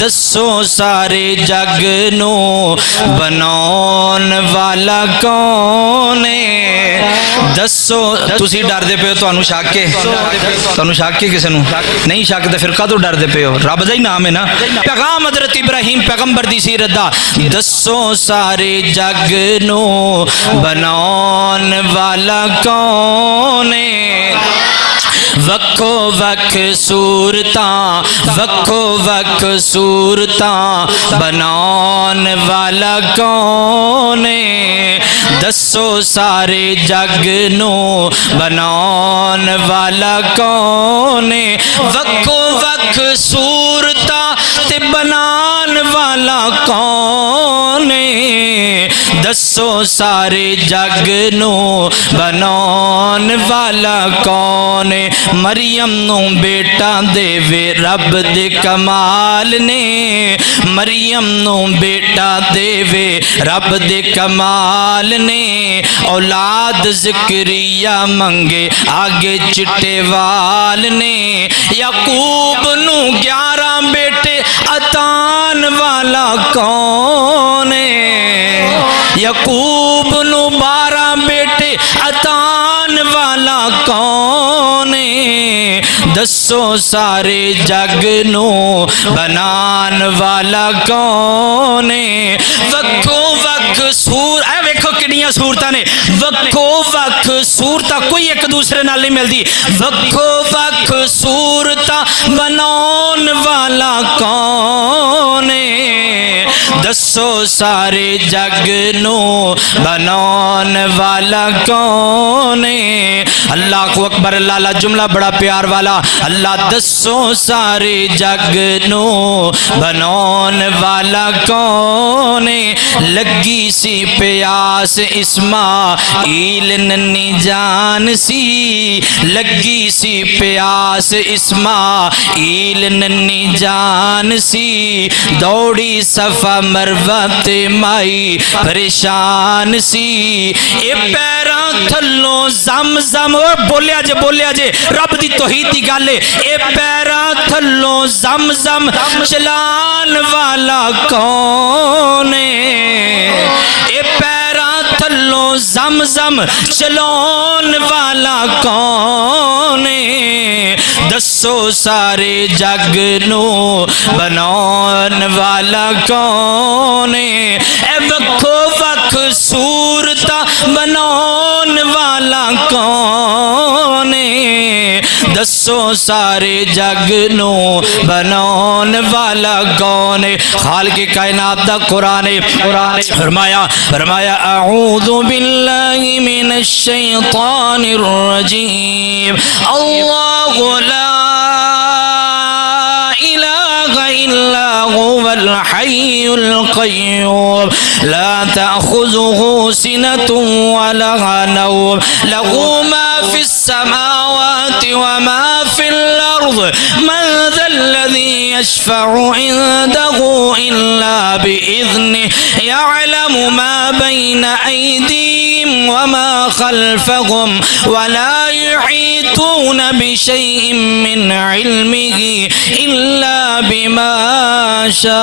دسو سارے جگ نو بناون والا کون ہے؟ دسو تسی ڈر دے پے ہو تانوں شک ہے؟ تانوں شک ہے کسے نو نہیں شک تے پھر کدوں ڈر دے پے ہو؟ رب دا ہی نام ہے نا۔ پیغام حضرت ابراہیم پیغمبر دی سیرت دا، دسو سارے جگ نو بناون والا کون ہے؟ وکھو وکھ صورتاں وکھو وکھ صورتاں بناون والا کون ہے؟ دسو سارے جگ نو بناون والا کون ہے؟ وکھو وکھ صورتاں تے بنان والا کون ہے؟ دسو سارے جگ نو بناون والا کون ہے؟ مریم نو بیٹا دے وے رب دے کمال نے، مریم نو بیٹا دے وے رب دے کمال نے، اولاد زکریا منگے آگے چٹے وال نے، یعقوب نو 11 بیٹے عطان والا کون ہے؟ یعقوب نو 12 بیٹے عطان والا کون ہے؟ دسو سارے جگ نو بنان والا کون ہے؟ وکھو وکھ سور اے ویکھو کڈیاں صورتاں نے، وکھو وکھ صورتاں کوئی ایک دوسرے نال نہیں ملدی، وکھو وکھ صورتاں بناون والا کون ہے؟ دسو سارے جگ نو بناون والا کون ہے؟ اللہ کو اکبر، اللہ اللہ جملہ بڑا پیار والا، اللہ دسو سارے جگ نو بناون والا کون ہے؟ لگی سی پیاس اسماعیل ننی جان سی، لگی سی پیاس اسماعیل ننی جان سی، دوڑی صفا مروہ تے مائی پریشان سی، اے پیران تھلوں زم زم بولیا جے رب دی توحید دی گالے، اے پیران تھلوں زم زم چلان والا کون ہے؟ اے پیران تھلوں زم زم چلان والا کون ہے؟ دسو سارے جگ نو بناون والا کون ہے؟ اے وکھو وکھ صورتاں بناون والا کون ہے؟ دسو سارے جگ نو بناون والا کون ہے؟ خالق کائنات دا قرآن فرمایا اعوذ باللہ من الشیطان الرجیم، اللہ لا الہ الا هو الحی القیوم لا تأخذه سنة ولا نوم له ما في السماوات وما في الأرض من ذا الذي يشفع عنده إلا بإذنه يعلم ما بين أيديهم وما خلفهم ولا يحيطون بشيء من علمه إلا بما شاء